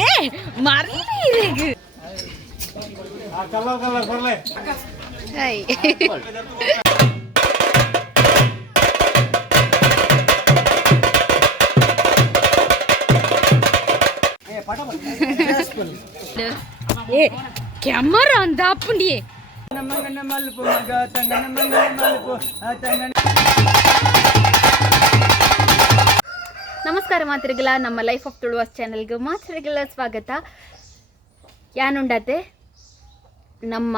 ಏ ಮರ್ಲಿ ಈಗ colour ಬರ್ಲೆ hi ఏ camera అంత అప్పుండి ನಮಸ್ಕಾರ ಮಾತ್ರಿಗಳ ನಮ್ಮ ಲೈಫ್ ಆಫ್ ತುಳುವಾಸ್ ಚಾನೆಲ್ಗೆ ಮಾತ್ರಿಗಳ ಸ್ವಾಗತ. ಯಾನುಂಡತೆ ನಮ್ಮ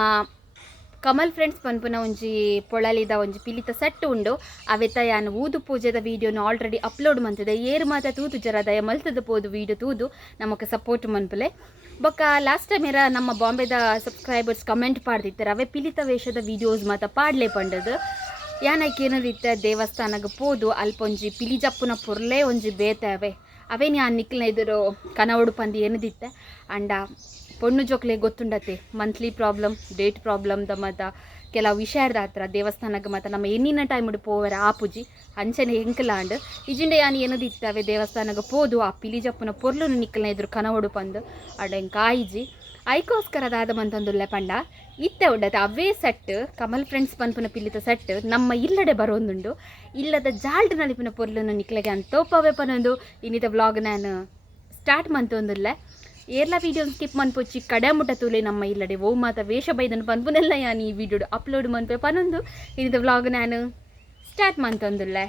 ಕಮಲ್ ಫ್ರೆಂಡ್ಸ್ ಪನ್ಪುನ ಒಂಜಿ ಪೊಳಲಿದ ಒಂಜಿ ಪಿಲಿತ ಸೆಟ್ ಉಂಡು ಅವೆತ ಯಾನು ಊದು ಪೂಜೆದ ವೀಡಿಯೋನ ಆಲ್ರೆಡಿ ಅಪ್ಲೋಡ್ ಮಂತಿದೆ. ಏರು ಮಾತ ತೂದು ಜರ ದಯ ಮಲ್ತದ ಪೋದು ವೀಡಿಯೋ ತೂದು ನಮಗೆ ಸಪೋರ್ಟ್ ಮನ್ಪುಲೆ. ಬೊಕ್ಕ ಲಾಸ್ಟ್ ಟೈಮ್ ಇರ ನಮ್ಮ ಬಾಂಬೆದ ಸಬ್ಸ್ಕ್ರೈಬರ್ಸ್ ಕಮೆಂಟ್ ಪಾಡ್ದಿತ್ತಾರೆ ಅವೇ ಪಿಲಿತ ವೇಷದ ವೀಡಿಯೋಸ್ ಮಾತ ಪಾಡ್ಲೇ ಪಂಡದು. ಯಾನಕ್ಕೆ ಏನದಿತ್ತೆ ದೇವಸ್ಥಾನಕ್ಕೆ ಪೋದು ಅಲ್ಪೊಂಜಿ ಪಿಲಿ ಜಪ್ಪುನ ಪೊರ್ಲೆ ಒಂಜಿ ಬೇತವೆ ಅವೇನು ಯಾನ್ ನಿಕ್ಲಿನ ಎದುರು ಕನವಡು ಪಂದಿ ಏನದಿತ್ತೆ ಅಂಡ ಪೊಣ್ಣು ಜೋಕ್ಲೆ ಗೊತ್ತುಂಡತೆ ಮಂತ್ಲಿ ಪ್ರಾಬ್ಲಮ್ ಡೇಟ್ ಪ್ರಾಬ್ಲಮ್ದ ಮತ್ತು ಕೆಲವು ವಿಷಯದ ಹತ್ರ ದೇವಸ್ಥಾನಕ್ಕೆ ಮತ್ತು ನಮ್ಮ ಎನ್ನಿನ ಟೈಮ್ ಪೋವರ ಆಪುಜಿ ಅಂಚನೆ ಹೆಂಕಲಾಂಡ್ ಇಜಿಂಡೆ ಯಾನು ಏನದಿತ್ತವೆ ದೇವಸ್ಥಾನಕ್ಕೆ ಪೋದು ಆ ಪಿಲಿ ಜಪ್ಪುನ ಪೊರ್ಲು ನಿಕ್ಲಿನ ಎದುರು ಕನವಡು ಪಂದು ಅಡ ಕಾಯಿಜಿ ಐಕೋಸ್ಕರ ದಾದ ಮಂತೊಂದುಲ್ಲೆ ಪಂಡ ಇತ್ತೆ ಉಂಡತೆ ಅವೇ ಸೆಟ್ ಕಮಲ್ ಫ್ರೆಂಡ್ಸ್ ಪನ್ಪುನ ಪಿಲಿತ ಸೆಟ್ ನಮ್ಮ ಇಲ್ಲಡೆ ಬರೋಂದುಂಡು. ಇಲ್ಲದ ಜಾಲ್ಡ್ ನಲಿಪಿನ ಪೊರ್ಲನ್ನು ನಿಕ್ಲೆಗೆ ಅಂತೋಪವೇ ಪನೊಂದು ಇನ್ನಿತ ವ್ಲಾಗ್ ನಾನು ಸ್ಟಾರ್ಟ್ ಮಂತೊಂದುಲ್ಲೆ. ಏರ್ಲ ವೀಡಿಯೋ ಸ್ಕಿಪ್ ಮನ್ಪೊಚ್ಚಿ ಕಡೆ ಮುಟ್ಟ ತೂಲೆ ನಮ್ಮ ಇಲ್ಲಡೆ ಓ ಮಾತ ವೇಷ ಬೈದನು ಪನ್ಪುನೆಲ್ಲ ಯಾನು ಈ ವಿಡಿಯೋ ಅಪ್ಲೋಡ್ ಮನ್ಪೆ ಪನೊಂದು ಇನ್ನಿತ ವ್ಲಾಗ್ ನಾನು ಸ್ಟಾರ್ಟ್ ಮಂತೊಂದುಲ್ಲೆ.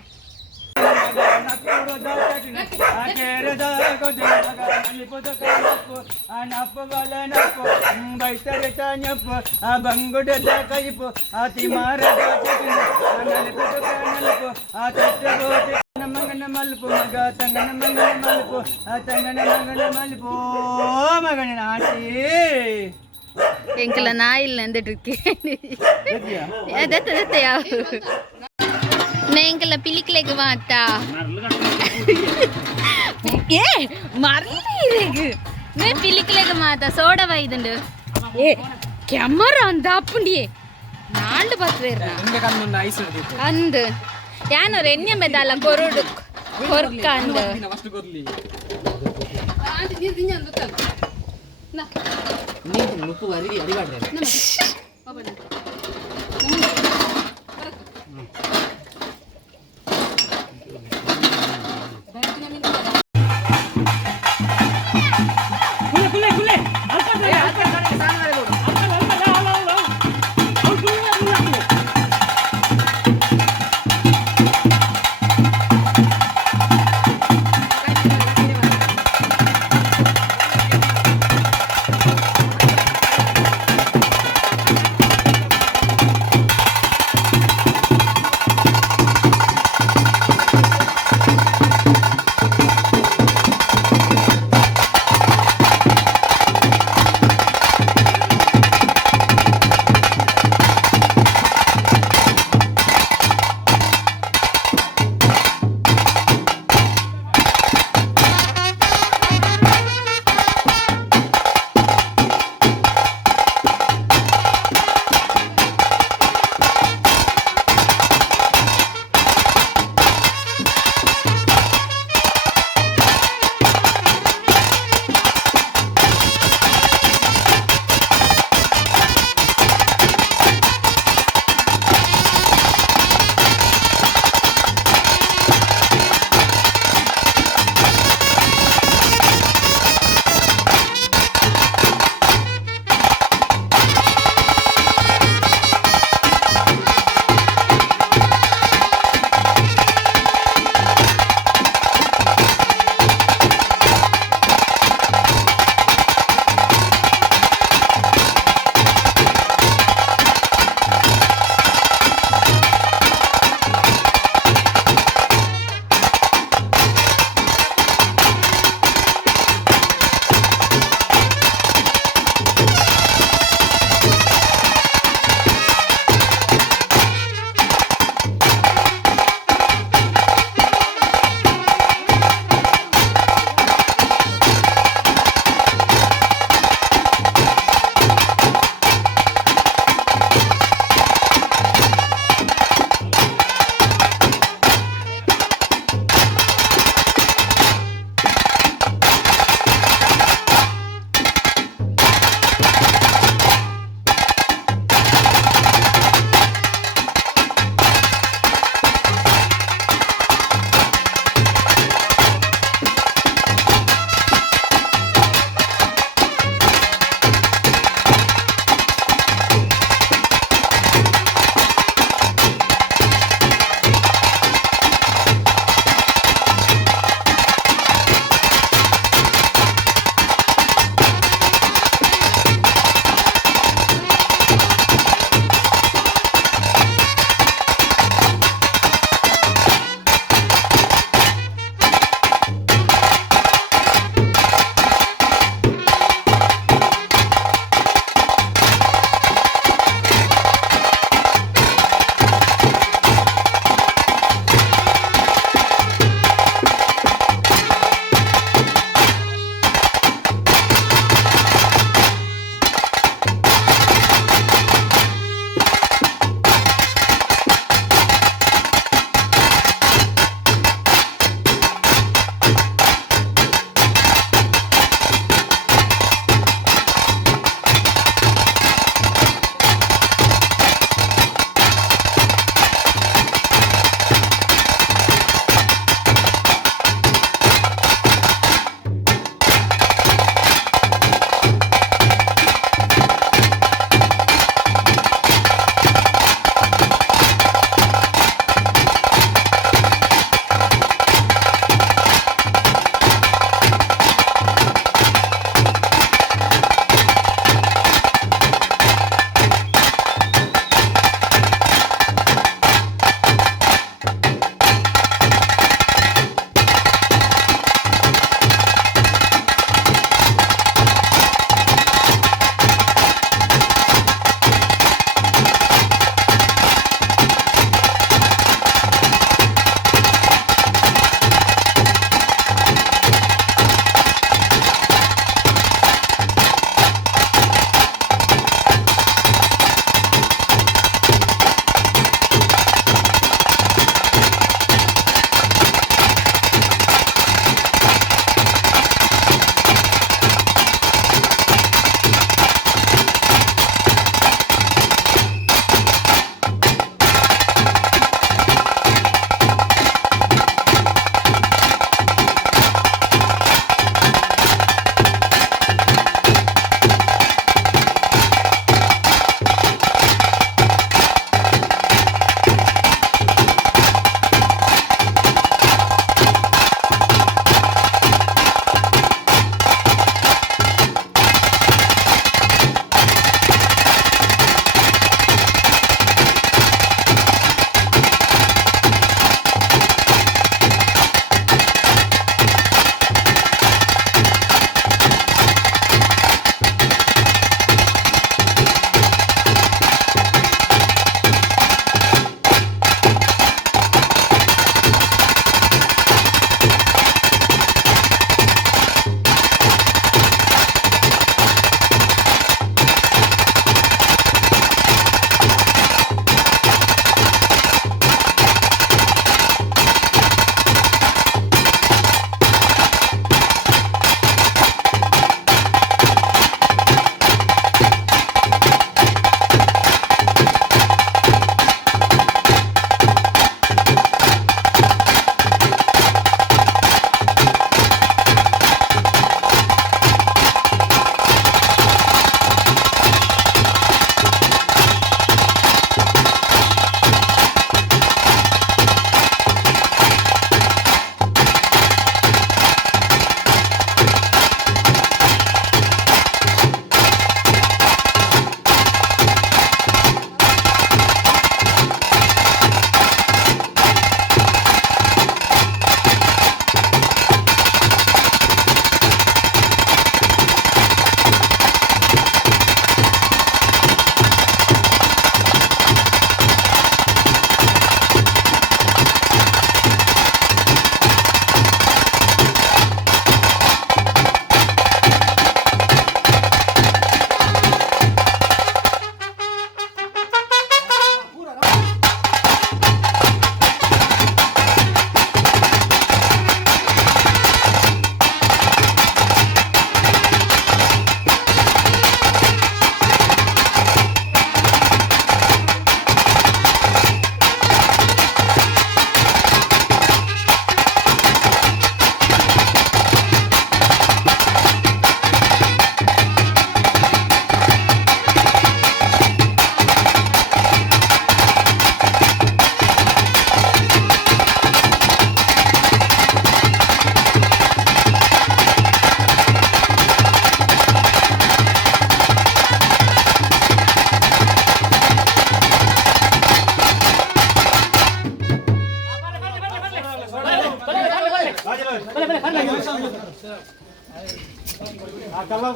మలుపు మగ తంగన మంగళ మలుపు ఆ తంగన మంగళ మలుపు మగని నాటి ಎಂಕಲ ನಾ ಇಲ್ಲ ಅಂದಿಟ್ರಿಕೆ ಅದತ್ತೆ ಯಾವ ನೆಂಕಲ ಪಿಲಿಕ್ಲೆಗ್ ಮಾತ ಏ ಮರ್ಲಿ ಇರೆಗ್ ನೇ ಪಿಲಿಕ್ಲೆಗ್ ಮಾತ ಸೋಡವ ಇದುಂಡು ಏ ಕ್ಯಾಮರಾ ಅಂದ ಅಪ್ಪುಂಡಿ ನಾಂಡು ಬತ್ವೇರ್ನ ಅಂದು ಯಾನು ಎಣ್ಣೆ ಮೆದಲ್ಲ ಕೊರುಡು ಕೊರ್ಕ ಅಂದು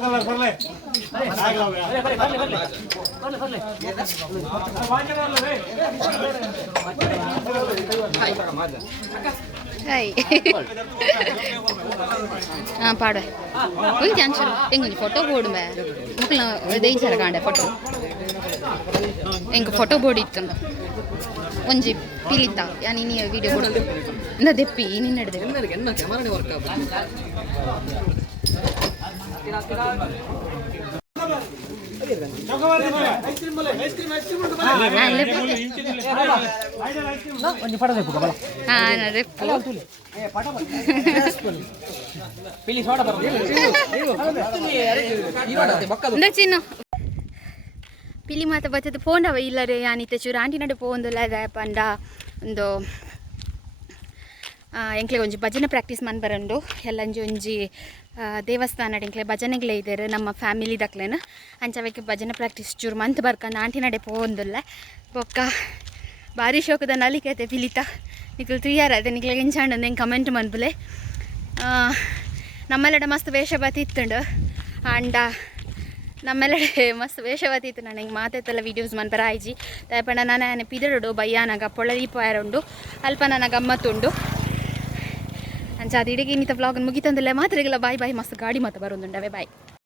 ಕಲರ್ ಬರ್ಲೆ ಹಾಯ್ ಹಾಂ ಪಾಡ ಒಂದು ಕ್ಯಾನ್ಸಲ್ ಹೆಂಗೆ ಫೋಟೋ ಬೋರ್ಡ್ ಮೇ ಮುಕ್ಕಳ ದೇಯಿ ಸರ ಕಾಂಡೆ ಫೋಟೋ ಹೆಂಗೆ ಫೋಟೋ ಬೋರ್ಡ್ ಇತ್ತು ಒಂಜಿ ಪಿಲಿತ ಯಾನಿ ನೀ ವಿಡಿಯೋ ಬೋರ್ಡ್ ಇಂದ ದೆಪ್ಪಿ ನೀನು ನಡೆದೆ ಚಿನ್ನು ಪಿಲಿ ಮಾತ ಬರ್ತದೆ ಪೋಂಡವ ಇಲ್ಲರೆ ಯಾನಿತ್ತೆ ಚೂರು ಆಂಟಿ ನಡೆ ಪೋಂದಿಲ್ಲ ಪಂಡ ಒಂದು ಎಂಕ್ಲೆ ಒಂಜಿ ಭಜನೆ ಪ್ರಾಕ್ಟೀಸ್ ಮನ್ ಬರಂಡು ಎಲ್ಲಂಜಿ ಒಂಜಿ ದೇವಸ್ಥಾನ ಎಂಕ್ಲೆ ಭಜನೆಗಳೇ ಇದ್ದಾರೆ ನಮ್ಮ ಫ್ಯಾಮಿಲಿ ದಕ್ಲೇನು ಅಂಚವಕ್ಕೆ ಭಜನೆ ಪ್ರಾಕ್ಟೀಸ್ ಚೂರು ಮಂತ್ ಬರ್ಕಂಡು ಆಂಟಿ ನಡೆ ಪೋಂದಿಲ್ಲ ಬೊಕ್ಕ ಭಾರಿ ಶೋಕದ ನಲಿಕೆ ಐತೆ ಪಿಲಿತ ನಿಖಲ್ ತುಯ್ಯಾರ ಅದೇ ನಿಖಲ್ ಎಂಚಾಂಡು ಹೆಂಗೆ ಕಮೆಂಟ್ ಮನ್ಪುಲೆ ನಮ್ಮೆಲ್ಲಡೆ ಮಸ್ತ್ ವೇಷ ಬತ್ತಿತ್ತುಂಡು ಆಂಡ ನಮ್ಮೆಲ್ಲಡೆ ಮಸ್ತ್ ವೇಷ ಬತ್ತಿತ್ತು ನಾನು ಹಿಂಗೆ ಮಾತಾಯ್ತಲ್ಲ ವೀಡಿಯೋಸ್ ಮನ್ಪರ ಆಯ್ಜಿ ದಯಪಂಡ ನಾನು ಪಿದಡು ಬಯ್ಯಾನಾಗ ಪೊಳಲಿ ಪಾಯರುಂಡು ಅಲ್ಪ ನನ್ನ ಗಮ್ಮತ್ತುಂಡು ಅಂಚ ಅದು ಇಡೀ ಇನ್ನಿತ ವ್ಲಾಗ್ ಮುಗಿತಂದಿಲ್ಲ ಮಾತ್ರ ಬಾಯ್ ಬಾಯ್ ಮಸ್ತ್ ಗಾಡಿ ಮಾತು ಬರೋದುಂಡವೆ ಬಾಯ್.